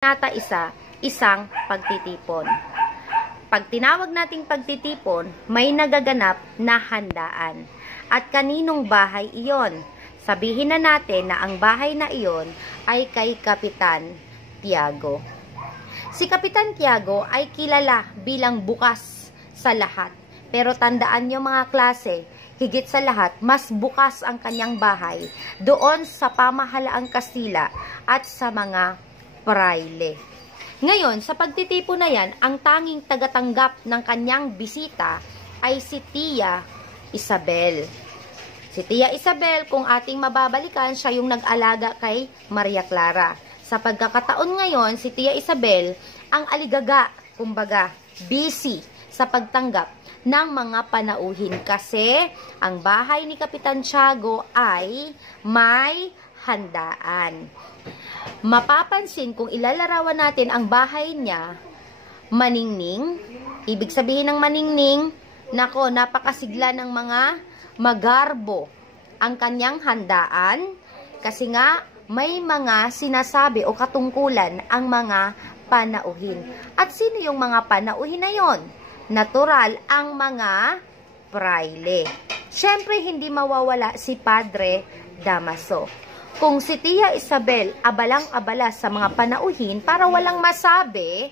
Nata isang pagtitipon. Pag tinawag nating pagtitipon, may nagaganap na handaan. At kaninong bahay iyon? Sabihin na natin na ang bahay na iyon ay kay Kapitan Tiago. Si Kapitan Tiago ay kilala bilang bukas sa lahat. Pero tandaan nyo mga klase, higit sa lahat, mas bukas ang kanyang bahay doon sa pamahalaang Kastila at sa mga praile. Ngayon, sa pagtitipon na yan, ang tanging tagatanggap ng kanyang bisita ay si Tia Isabel. Si Tia Isabel, kung ating mababalikan, siya yung nag-alaga kay Maria Clara. Sa pagkakataon ngayon, si Tia Isabel ang aligaga, kumbaga, busy sa pagtanggap ng mga panauhin kasi ang bahay ni Kapitan Tiago ay may handaan. Mapapansin kung ilalarawan natin ang bahay niya, maningning. Ibig sabihin ng maningning, nako, napakasigla ng mga magarbo ang kanyang handaan kasi nga may mga sinasabi o katungkulan ang mga panauhin. At sino yung mga panauhin na yon? Natural, ang mga praile. Siyempre, hindi mawawala si Padre Damaso. Kung si Tia Isabel abalang-abala sa mga panauhin para walang masabi,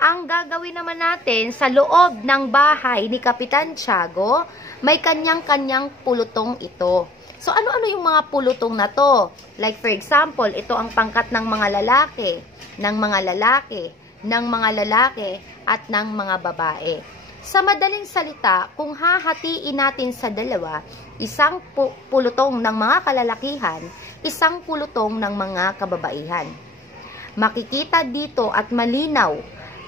ang gagawin naman natin sa loob ng bahay ni Kapitan Tiago, may kanyang-kanyang pulutong ito. So, ano-ano yung mga pulutong na to? Like for example, ito ang pangkat ng mga lalaki, ng mga lalaki, ng mga lalaki, at ng mga babae. Sa madaling salita, kung hahatiin natin sa dalawa, isang pulutong ng mga kalalakihan, isang pulutong ng mga kababaihan. Makikita dito at malinaw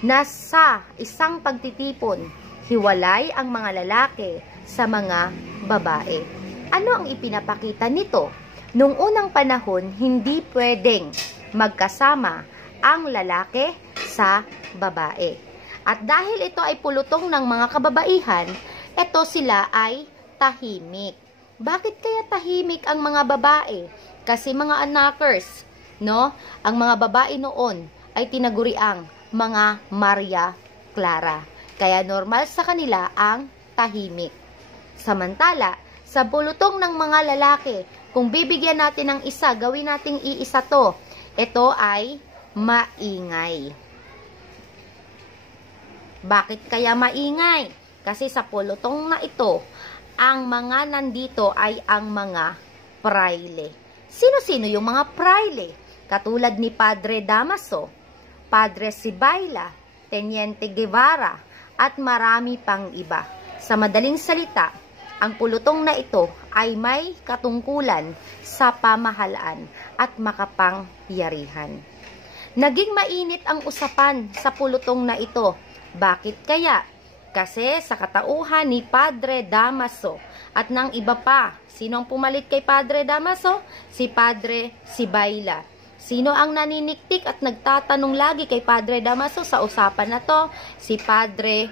na sa isang pagtitipon, hiwalay ang mga lalaki sa mga babae. Ano ang ipinapakita nito? Nung unang panahon, hindi pwedeng magkasama ang lalaki sa babae. At dahil ito ay pulutong ng mga kababaihan, ito sila ay tahimik. Bakit kaya tahimik ang mga babae? Kasi mga anakers, no? Ang mga babae noon ay tinaguriang mga Maria Clara. Kaya normal sa kanila ang tahimik. Samantala, sa pulutong ng mga lalaki, kung bibigyan natin ng isa, gawin nating iisa to. Ito ay maingay. Bakit kaya maingay? Kasi sa pulutong na ito, ang mga nandito ay ang mga praile. Sino-sino yung mga praile? Katulad ni Padre Damaso, Padre Sibayla, Teniente Guevara, at marami pang iba. Sa madaling salita, ang pulutong na ito ay may katungkulan sa pamahalaan at makapangyarihan. Naging mainit ang usapan sa pulutong na ito. Bakit kaya? Kasi sa katauhan ni Padre Damaso at ng iba pa. Sino ang pumalit kay Padre Damaso? Si Padre Sibayla. Sino ang naniniktik at nagtatanong lagi kay Padre Damaso sa usapan na to? Si Padre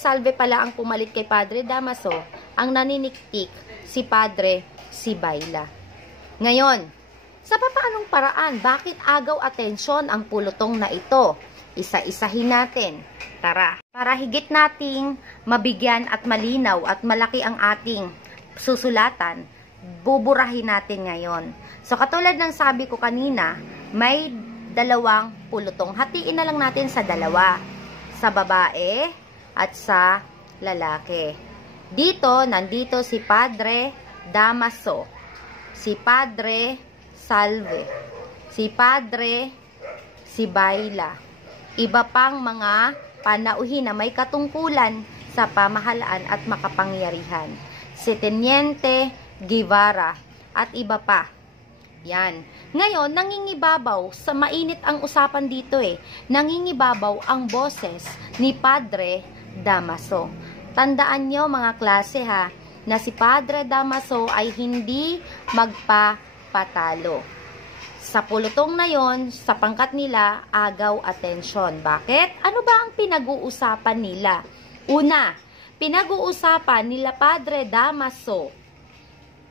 Salve pala ang pumalit kay Padre Damaso. Ang naniniktik, si Padre Sibayla. Ngayon, sa papaanong paraan, bakit agaw atensyon ang pulutong na ito? Isa-isahin natin. Tara, para higit nating mabigyan at malinaw at malaki ang ating susulatan, buburahin natin ngayon. So, katulad ng sabi ko kanina, may dalawang pulutong. Hatiin na lang natin sa dalawa. Sa babae at sa lalaki. Dito, nandito si Padre Damaso, si Padre Salve, si Padre Sibayla. Iba pang mga panauhin na may katungkulan sa pamahalaan at makapangyarihan. Si Teniente Guevara at iba pa. Yan. Ngayon, nangingibabaw, sa mainit ang usapan dito nangingibabaw ang boses ni Padre Damaso. Tandaan nyo mga klase na si Padre Damaso ay hindi magpapatalo. Sa pulutong na yon, sa pangkat nila, agaw atensyon. Bakit? Ano ba ang pinag-uusapan nila? Una, pinag-uusapan nila Padre Damaso,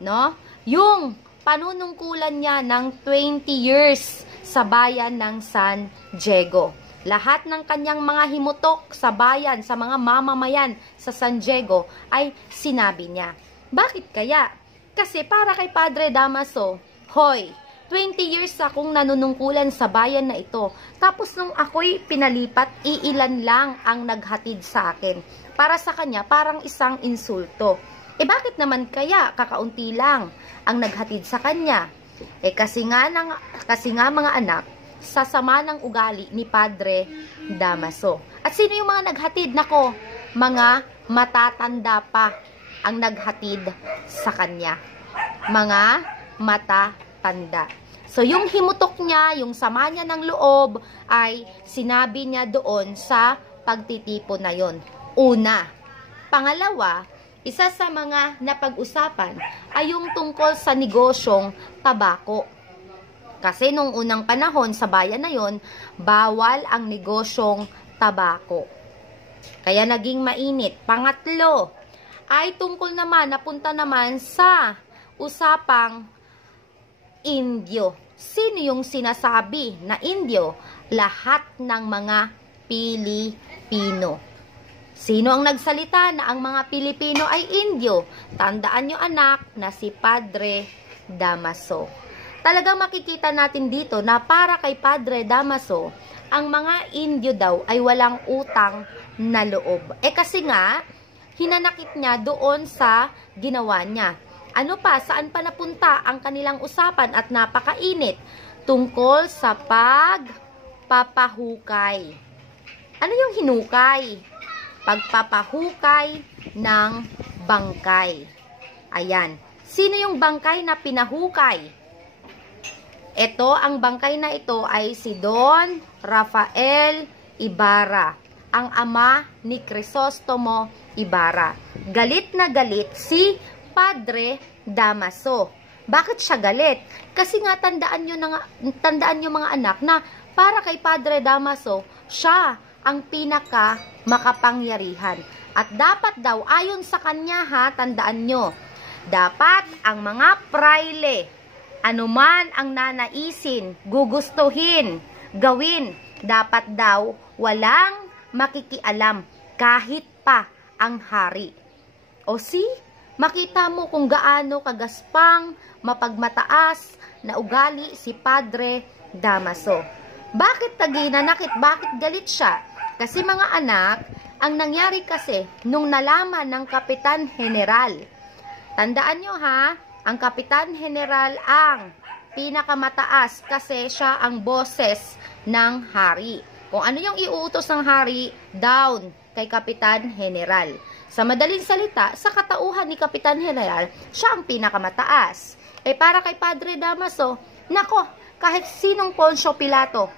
no? Yung panunungkulan niya ng 20 years sa bayan ng San Diego. Lahat ng kanyang mga himutok sa bayan, sa mga mamamayan sa San Diego ay sinabi niya. Bakit kaya? Kasi para kay Padre Damaso, hoy, 20 years akong nanunungkulan sa bayan na ito. Tapos nung ako'y pinalipat, iilan lang ang naghatid sa akin. Para sa kanya, parang isang insulto. Bakit naman kaya kakaunti lang ang naghatid sa kanya? Kasi nga mga anak, sa sama ng ugali ni Padre Damaso. At sino yung mga naghatid? Nako, mga matatanda pa ang naghatid sa kanya. Mga matatanda. So, yung himutok niya, yung sama niya ng loob, ay sinabi niya doon sa pagtitipon na yon. Una. Pangalawa, isa sa mga napag-usapan ay yung tungkol sa negosyong tabako. Kasi nung unang panahon sa bayan na yon, bawal ang negosyong tabako. Kaya naging mainit. Pangatlo, ay tungkol naman, napunta naman sa usapang Indio. Sino yung sinasabi na Indio? Lahat ng mga Pilipino. Sino ang nagsalita na ang mga Pilipino ay Indio? Tandaan nyo anak na si Padre Damaso. Talagang makikita natin dito na para kay Padre Damaso, ang mga Indio daw ay walang utang na loob. Kasi nga, hinanakit niya doon sa ginawa niya. Ano pa, saan pa napunta ang kanilang usapan at napakainit tungkol sa pagpapahukay. Ano yung hinukay? Pagpapahukay ng bangkay. Ayan. Sino yung bangkay na pinahukay? Ito, ang bangkay na ito ay si Don Rafael Ibarra, ang ama ni Crisostomo Ibarra. Galit na galit si Padre Damaso. Bakit siya galit? Kasi nga tandaan nyo mga anak na para kay Padre Damaso, siya ang pinaka makapangyarihan. At dapat daw, ayon sa kanya tandaan nyo, dapat ang mga praile, anuman ang nanaisin, gugustuhin, gawin, dapat daw walang makikialam kahit pa ang hari. O makita mo kung gaano kagaspang, mapagmataas na ugali si Padre Damaso. Bakit taginanakit? Bakit galit siya? Kasi mga anak, ang nangyari kasi nung nalaman ng Kapitan General, tandaan nyo ang Kapitan General ang pinakamataas kasi siya ang boses ng hari. Kung ano yung iuutos ng hari, down kay Kapitan General. Sa madaling salita, sa katauhan ni Kapitan General, siya ang pinakamataas. Para kay Padre Damaso, nako, kahit sinong Poncio Pilato,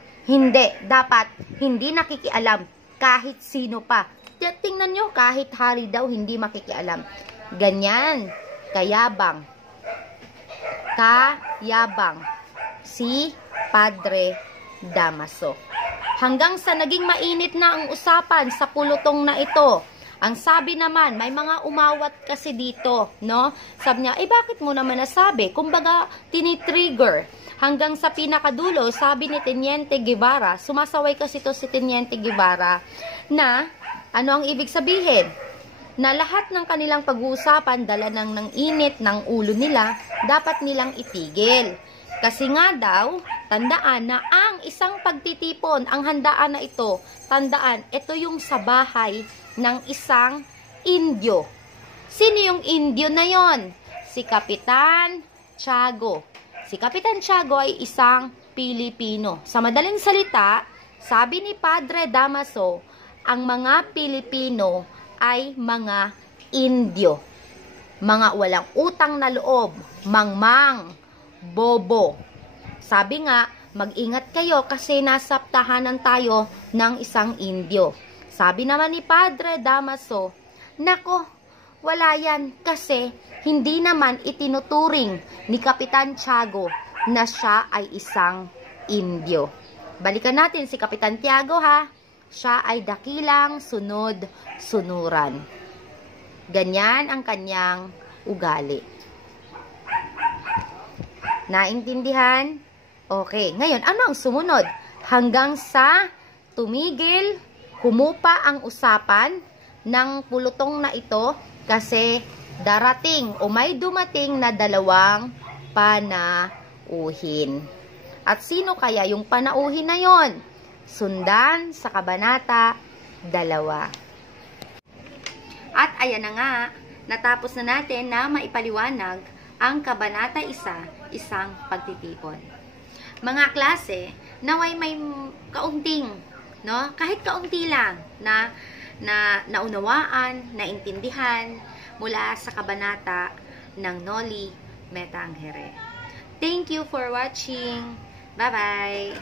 dapat hindi nakikialam kahit sino pa. Tingnan nyo, kahit hari daw, hindi makikialam. Ganyan, kayabang si Padre Damaso. Hanggang sa naging mainit na ang usapan sa pulutong na ito. Ang sabi naman, may mga umawat kasi dito, no? Sabi niya, bakit mo naman nasabi? Kumbaga, tinitrigger. Hanggang sa pinakadulo, sabi ni Teniente Guevara, sumasaway kasi to si Teniente Guevara, na, ano ang ibig sabihin? Na lahat ng kanilang pag-uusapan, dala ng init ng ulo nila, dapat nilang itigil. Kasi nga daw, tandaan na ang isang pagtitipon, ang handaan na ito, tandaan, ito yung sa bahay ng isang Indio. Sino yung Indio na yon? Si Kapitan Tiago. Si Kapitan Tiago ay isang Pilipino. Sa madaling salita, sabi ni Padre Damaso, ang mga Pilipino ay mga Indio. Mga walang utang na loob, mangmang, bobo. Sabi nga, mag-ingat kayo kasi nasa tahanan tayo ng isang Indio. Sabi naman ni Padre Damaso, nako, wala yan kasi hindi naman itinuturing ni Kapitan Tiago na siya ay isang Indio. Balikan natin si Kapitan Tiago Siya ay dakilang sunod-sunuran. Ganyan ang kanyang ugali. Naintindihan? Okay, ngayon, ano ang sumunod? Hanggang sa tumigil, humupa ang usapan ng pulutong na ito kasi darating o may dumating na dalawang panauhin. At sino kaya yung panauhin na yon? Sundan sa Kabanata 2. At ayan na nga, natapos na natin na maipaliwanag ang Kabanata 1, isang pagtitipon. Mga klase, naway may kaunting, no? Kahit kaunti lang na naunawaan, naintindihan mula sa kabanata ng Noli Me Tangere. Thank you for watching. Bye-bye!